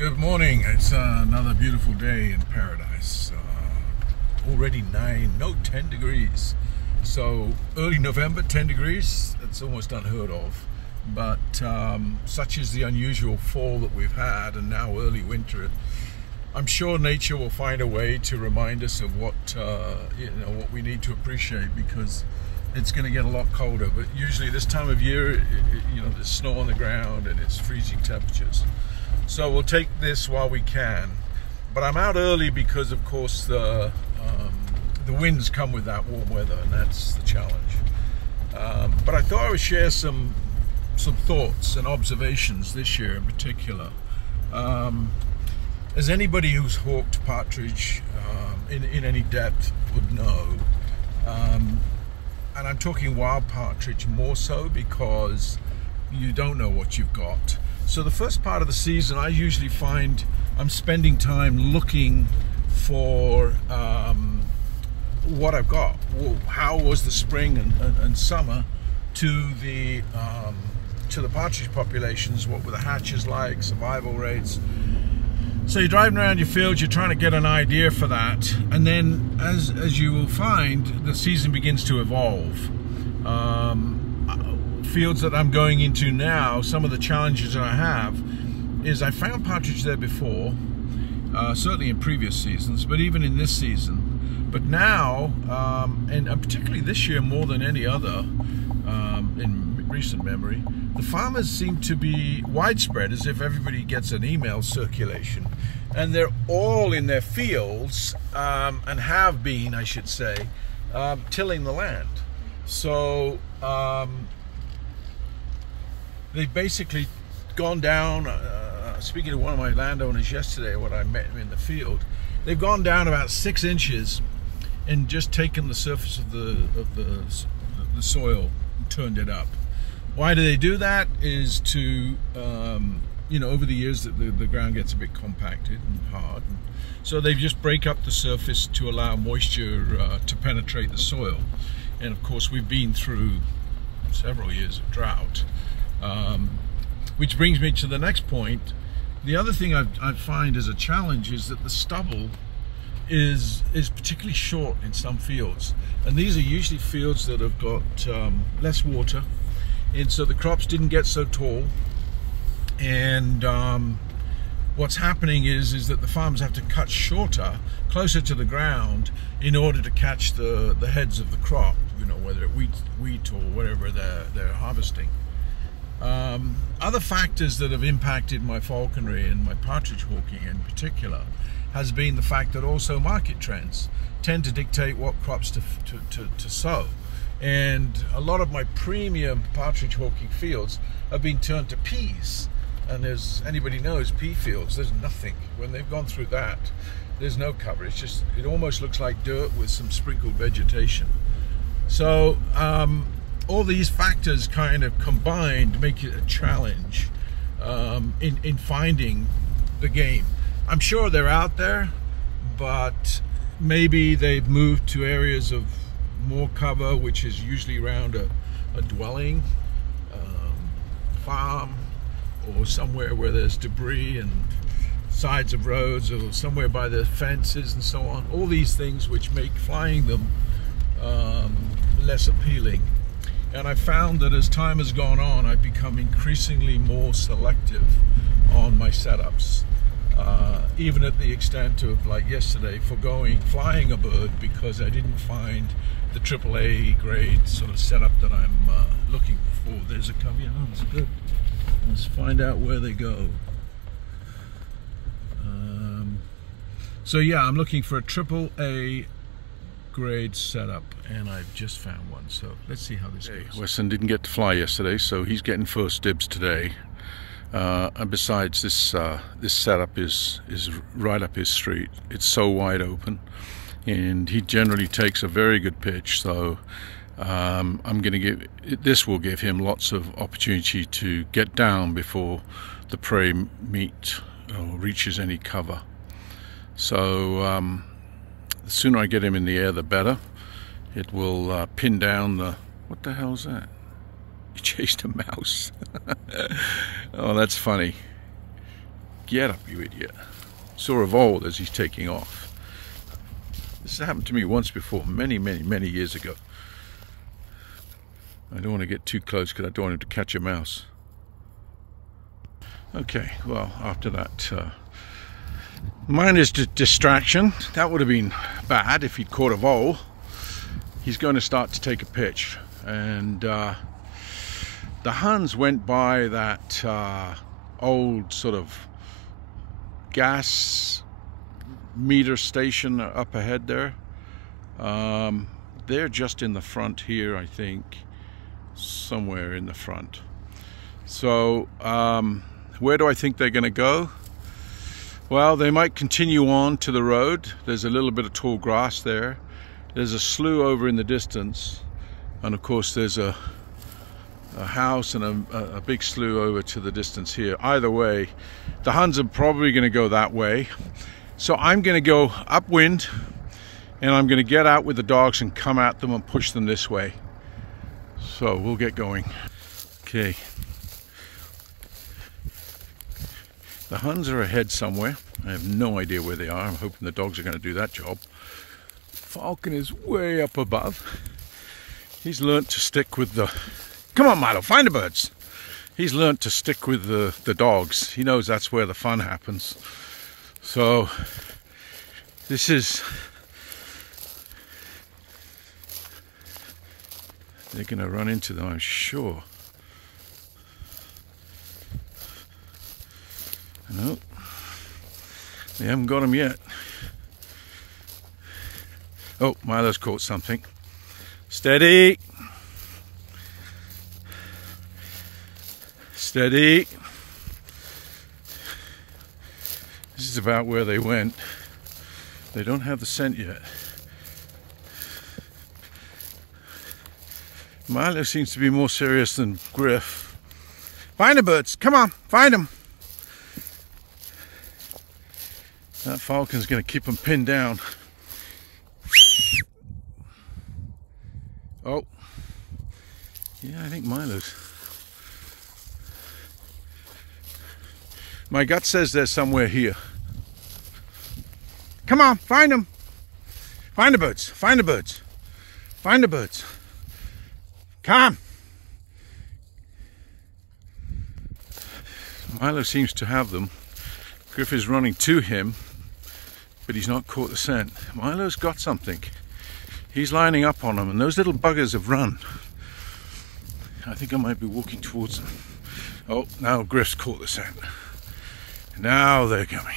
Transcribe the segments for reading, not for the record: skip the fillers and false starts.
Good morning. It's another beautiful day in paradise. Already 10 degrees. So early November, 10 degrees, that's almost unheard of. But such is the unusual fall that we've had, and now early winter. I'm sure nature will find a way to remind us of what what we need to appreciate, because it's going to get a lot colder. But usually this time of year, there's snow on the ground and it's freezing temperatures. So we'll take this while we can. But I'm out early because, of course, the winds come with that warm weather, and that's the challenge. But I thought I would share some thoughts and observations this year in particular. As anybody who's hawked partridge in any depth would know, and I'm talking wild partridge more so because you don't know what you've got. So the first part of the season, I usually find I'm spending time looking for what I've got. How was the spring and summer to the partridge populations? What were the hatches like? Survival rates? So you're driving around your fields, you're trying to get an idea for that, and then as you will find, the season begins to evolve. Fields that I'm going into now, some of the challenges that I have is I found partridge there before, certainly in previous seasons, but even in this season. But now, and particularly this year more than any other in recent memory, the farmers seem to be widespread, as if everybody gets an email circulation, and they're all in their fields, and have been, I should say, tilling the land. So they've basically gone down, speaking to one of my landowners yesterday when I met him in the field, they've gone down about 6 inches and just taken the surface of the soil and turned it up. Why do they do that? Is to, over the years the ground gets a bit compacted and hard. So they just break up the surface to allow moisture to penetrate the soil. And of course we've been through several years of drought. Which brings me to the next point. The other thing I find as a challenge is that the stubble is particularly short in some fields. And these are usually fields that have got less water, and so the crops didn't get so tall. And what's happening is that the farmers have to cut shorter, closer to the ground, in order to catch the heads of the crop, whether it's wheat or whatever they're harvesting. Other factors that have impacted my falconry and my partridge hawking in particular has been the fact that also market trends tend to dictate what crops to sow. And a lot of my premium partridge hawking fields have been turned to peas. And as anybody knows, pea fields, there's nothing. When they've gone through that, there's no cover. It almost looks like dirt with some sprinkled vegetation. So all these factors kind of combined make it a challenge in finding the game. I'm sure they're out there, but maybe they've moved to areas of more cover, which is usually around a dwelling, farm, or somewhere where there's debris and sides of roads, or somewhere by the fences and so on. All these things which make flying them less appealing. And I found that as time has gone on, I've become increasingly more selective on my setups. Even at the extent of, like yesterday, foregoing flying a bird because I didn't find the AAA grade sort of setup that I'm looking for. There's a covey. Oh, that's good. Let's find out where they go. So yeah, I'm looking for a AAA grade setup, and I've just found one. So let's see how this goes. Wesson didn't get to fly yesterday, so he's getting first dibs today. And besides, this setup is right up his street. It's so wide open, and he generally takes a very good pitch. So I'm going to this will give him lots of opportunity to get down before the prey reaches any cover. So the sooner I get him in the air, the better. It will pin down the... What the hell's that? He chased a mouse. Oh, that's funny. Get up, you idiot. Saw a vole as he's taking off. This has happened to me once before, many years ago. I don't want to get too close because I don't want him to catch a mouse. Okay, well, after that minor distraction, that would have been bad if he'd caught a vole. He's going to start to take a pitch, and the Huns went by that old sort of gas meter station up ahead there. They're just in the front here, I think, somewhere in the front. So where do I think they're going to go? Well, they might continue on to the road. There's a little bit of tall grass there. There's a slough over in the distance, and of course there's a house and a big slough over to the distance here. Either way, the Huns are probably going to go that way. So I'm going to go upwind, and I'm going to get out with the dogs and come at them and push them this way. So we'll get going. Okay. The Huns are ahead somewhere. I have no idea where they are. I'm hoping the dogs are going to do that job. Falcon is way up above. He's learnt to stick with the... Come on, Milo, find the birds. He's learnt to stick with the dogs. He knows that's where the fun happens. So this is... They're going to run into them, I'm sure. No, they haven't got him yet. Oh, Milo's caught something. Steady. Steady. This is about where they went. They don't have the scent yet. Milo seems to be more serious than Griff. Find the birds. Come on, find them. That falcon's going to keep them pinned down. Oh. Yeah, I think Milo's. My gut says they're somewhere here. Come on, find them. Find the birds. Find the birds. Find the birds. Come. Milo seems to have them. Griff is running to him, but he's not caught the scent. Milo's got something. He's lining up on them, and those little buggers have run. I think I might be walking towards them. Oh, now Griff's caught the scent. Now they're coming.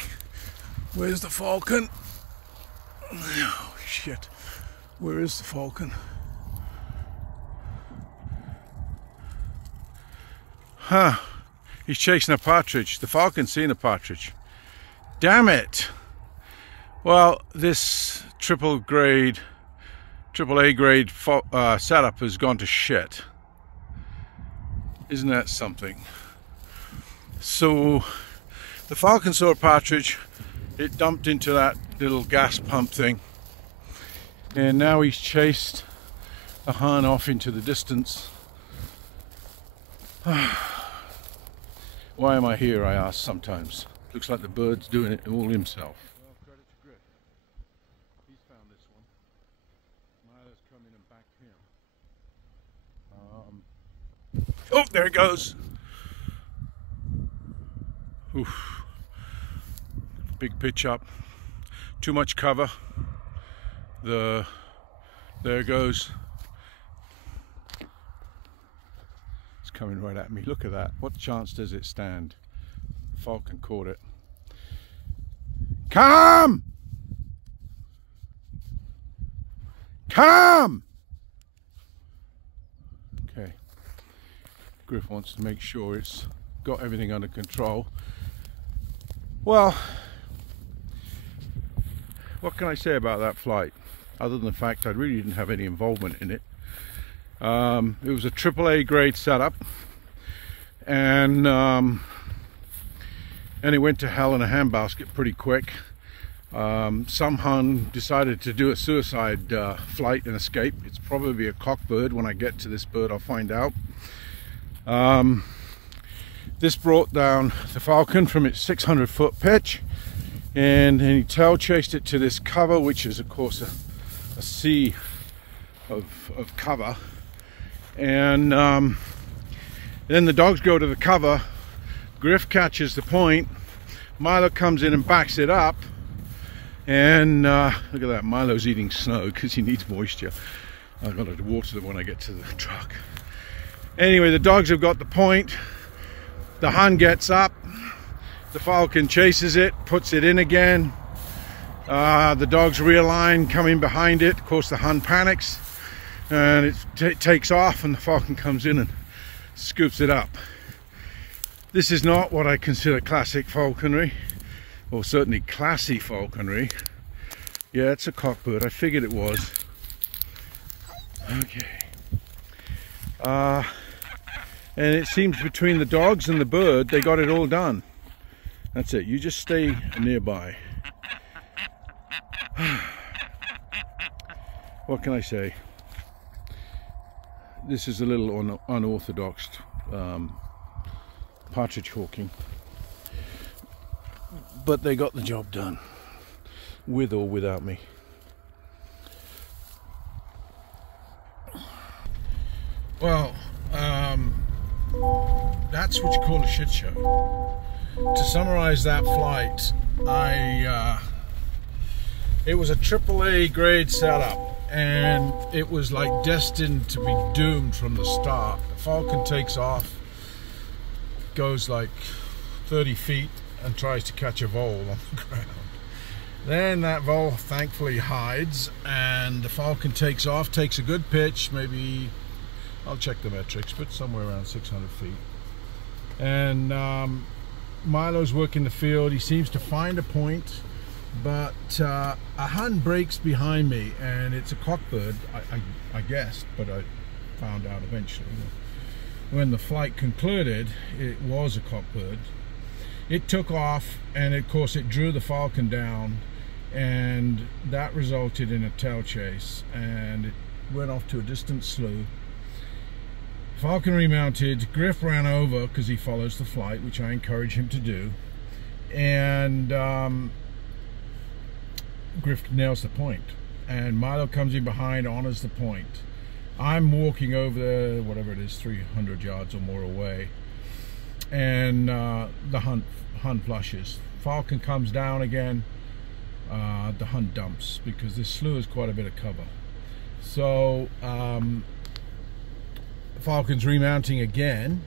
Where's the falcon? Oh, shit. Where is the falcon? Huh. He's chasing a partridge. The falcon's seen a partridge. Damn it. Well, this triple A grade setup has gone to shit. Isn't that something? So the falcon saw a partridge. It dumped into that little gas pump thing, and now he's chased a Hun off into the distance. Why am I here, I ask sometimes. Looks like the bird's doing it all himself. Well, credit to Griff. He's found this one. Milo's come in and backed him. Oh, there it goes. Oof. Big pitch up. Too much cover. There it goes. It's coming right at me. Look at that. What chance does it stand? Falcon caught it. Come! Come! Okay. Griff wants to make sure it's got everything under control. Well, what can I say about that flight? Other than the fact I really didn't have any involvement in it. It was a AAA grade setup, and it went to hell in a handbasket pretty quick. Some Hun decided to do a suicide flight and escape. It's probably a cockbird. When I get to this bird, I'll find out. This brought down the falcon from its 600-foot pitch, and he tail chased it to this cover, which is of course a sea of cover. And then the dogs go to the cover. Griff catches the point. Milo comes in and backs it up. And look at that, Milo's eating snow because he needs moisture. I've got to water them when I get to the truck. Anyway, the dogs have got the point. The Hun gets up. The falcon chases it, puts it in again. The dogs realign, coming behind it. Of course, the Hun panics, and it takes off, and the falcon comes in and scoops it up. This is not what I consider classic falconry, or certainly classy falconry. Yeah, it's a cockbird. I figured it was. Okay. And it seems between the dogs and the bird, they got it all done. That's it. You just stay nearby. What can I say? This is a little unorthodox partridge hawking, but they got the job done, with or without me. Well, that's what you call a shit show. To summarize that flight, it was a AAA grade setup, and it was like destined to be doomed from the start. The falcon takes off, goes like 30 feet and tries to catch a vole on the ground. Then that vole thankfully hides, and the falcon takes off, takes a good pitch, maybe, I'll check the metrics, but somewhere around 600 feet. And Milo's working the field. He seems to find a point, but a Hun breaks behind me, and it's a cockbird, I guessed, but I found out eventually. When the flight concluded, it was a cockbird. It took off, and of course it drew the falcon down, and that resulted in a tail chase, and it went off to a distant slough. Falcon remounted. Griff ran over because he follows the flight, which I encourage him to do, and Griff nails the point, and Milo comes in behind, honors the point. I'm walking over, whatever it is, 300 yards or more away, and the Hun flushes. Falcon comes down again. The Hun dumps, because this slough is quite a bit of cover. So Falcon's remounting again,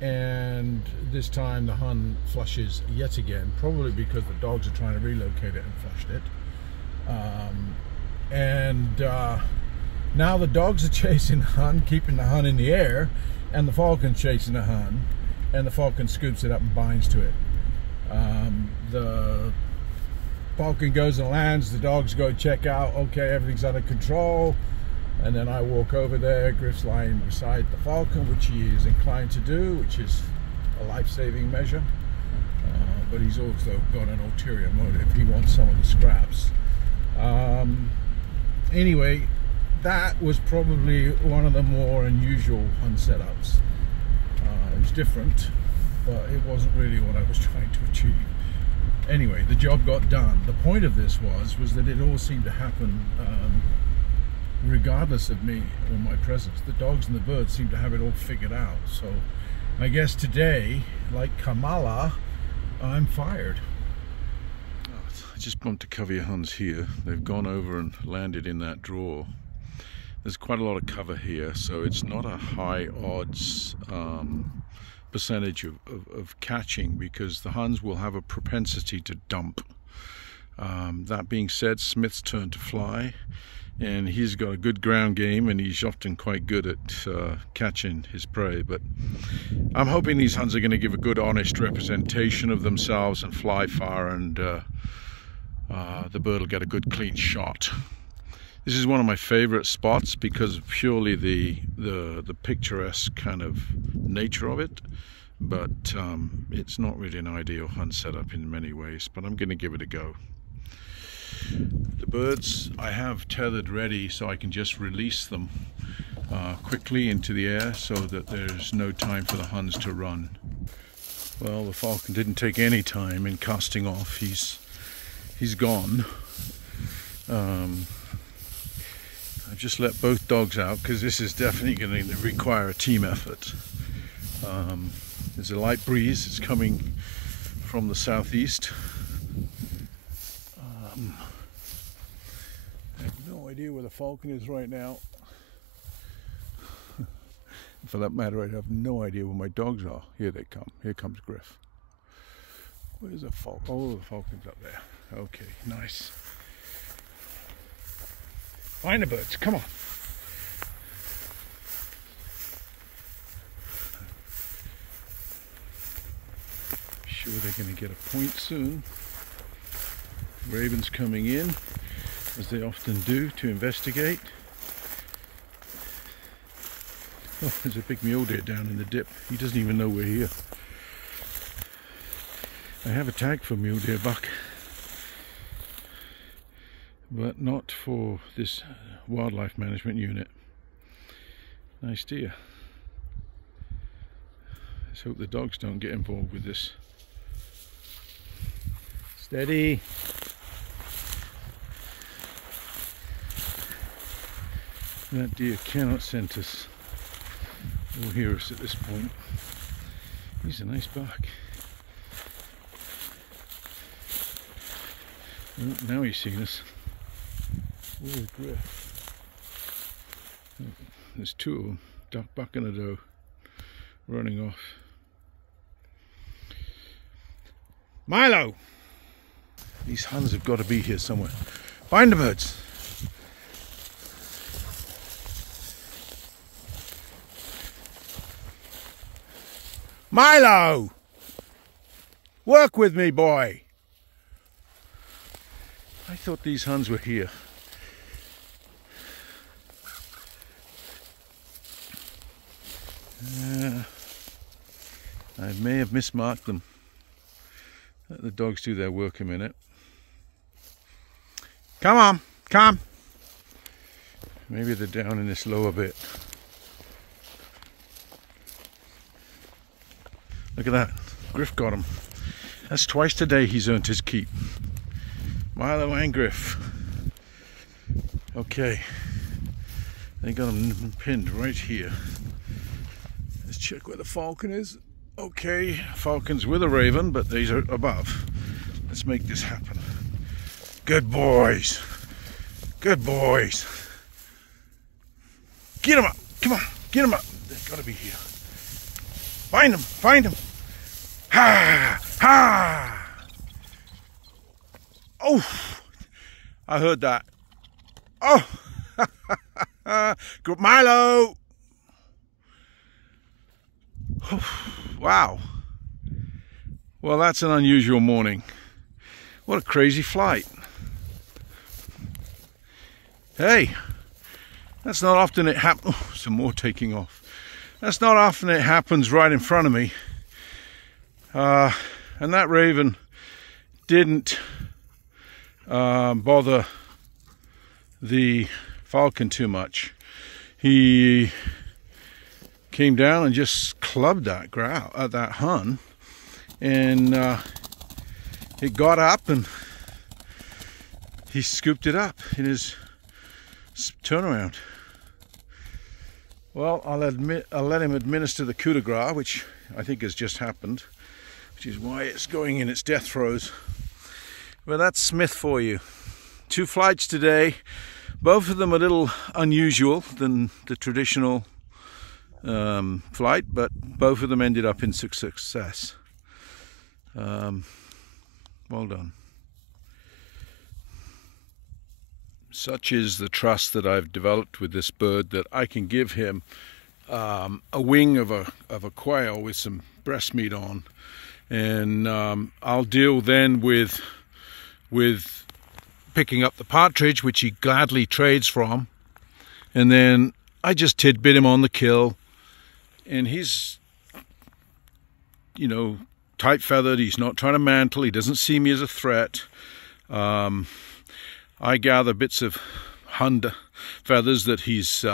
and this time the Hun flushes yet again, probably because the dogs are trying to relocate it and flushed it. Now the dogs are chasing the Hun, keeping the Hun in the air, and the falcon's chasing the Hun, and the falcon scoops it up and binds to it. The falcon goes and lands, the dogs go check out, okay, everything's under control, and then I walk over there. Griff's lying beside the falcon, which he is inclined to do, which is a life-saving measure, but he's also got an ulterior motive. He wants some of the scraps. Anyway, that was probably one of the more unusual Hun setups. It was different, but it wasn't really what I was trying to achieve. Anyway, the job got done. The point of this was that it all seemed to happen regardless of me or my presence. The dogs and the birds seemed to have it all figured out. So I guess today, like Kamala, I'm fired. I just bumped a cover of Huns here. They've gone over and landed in that drawer. There's quite a lot of cover here, so it's not a high odds percentage of catching, because the Huns will have a propensity to dump. That being said, Smith's turn to fly, and he's got a good ground game, and he's often quite good at catching his prey. But I'm hoping these Huns are going to give a good honest representation of themselves and fly far, and the bird will get a good clean shot. This is one of my favorite spots because of purely the picturesque kind of nature of it, but it's not really an ideal hunt setup in many ways, but I'm going to give it a go. The birds I have tethered ready so I can just release them quickly into the air so that there's no time for the Huns to run. Well, the falcon didn't take any time in casting off. He's gone. I've just let both dogs out because this is definitely going to require a team effort. There's a light breeze. It's coming from the southeast. I have no idea where the falcon is right now. For that matter, I have no idea where my dogs are. Here they come. Here comes Griff. Where's the falcon? Oh, the falcon's up there. Okay, nice. Find the birds. Come on. Sure they're going to get a point soon. Ravens coming in, as they often do, to investigate. Oh, there's a big mule deer down in the dip. He doesn't even know we're here. I have a tag for mule deer buck, but not for this wildlife management unit. Nice deer. Let's hope the dogs don't get involved with this. Steady. That deer cannot scent us or hear us at this point. He's a nice buck. Oh, now he's seen us. Where's Griff? There's two of them, buck and a doe, running off. Milo! These huns have got to be here somewhere. Find the birds! Milo! Work with me, boy! I thought these huns were here. I may have mismarked them. Let the dogs do their work a minute. Come on, come! Maybe they're down in this lower bit. Look at that. Griff got him. That's twice today he's earned his keep. Milo and Griff. Okay. They got him pinned right here. Let's check where the falcon is. Okay, falcon's with a raven, but these are above. Let's make this happen. Good boys. Good boys. Get them up. Come on. Get them up. They've got to be here. Find them. Find them. Ha! Ha! Oh! I heard that. Oh! Good Milo! Wow. Well, that's an unusual morning. What a crazy flight. Hey, that's not often it happens. Oh, some more taking off. That's not often it happens right in front of me. And that raven didn't bother the falcon too much. He came down and just clubbed that that hun, and it got up and he scooped it up in his turnaround. Well, I'll let him administer the coup de grace, which I think has just happened, which is why it's going in its death throes. Well, that's Smith for you. 2 flights today, both of them a little unusual than the traditional flight, but both of them ended up in success. Well done. Such is the trust that I've developed with this bird that I can give him a wing of a quail with some breast meat on, and I'll deal then with picking up the partridge, which he gladly trades from, and then I just tidbit him on the kill, and he's, you know, tight feathered. He's not trying to mantle. He doesn't see me as a threat. I gather bits of hun feathers that he's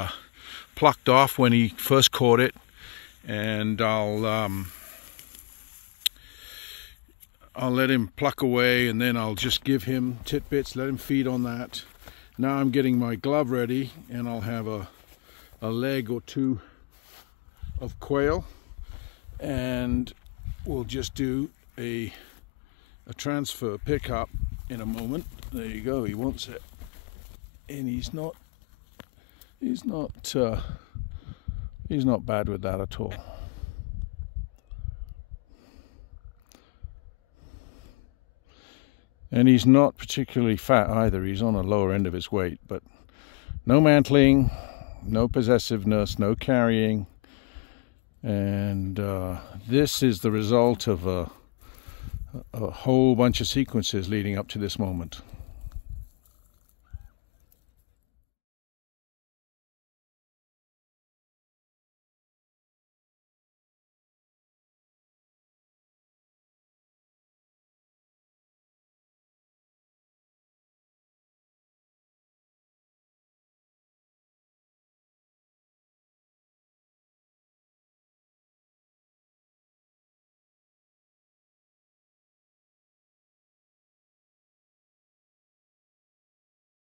plucked off when he first caught it, and I'll I'll let him pluck away, and then I'll just give him titbits, let him feed on that. Now I'm getting my glove ready, and I'll have a leg or two of quail, and we'll just do a transfer pickup in a moment. There you go, he wants it, and he's not bad with that at all. And he's not particularly fat either. He's on the lower end of his weight, but no mantling, no possessiveness, no carrying. And this is the result of a whole bunch of sequences leading up to this moment.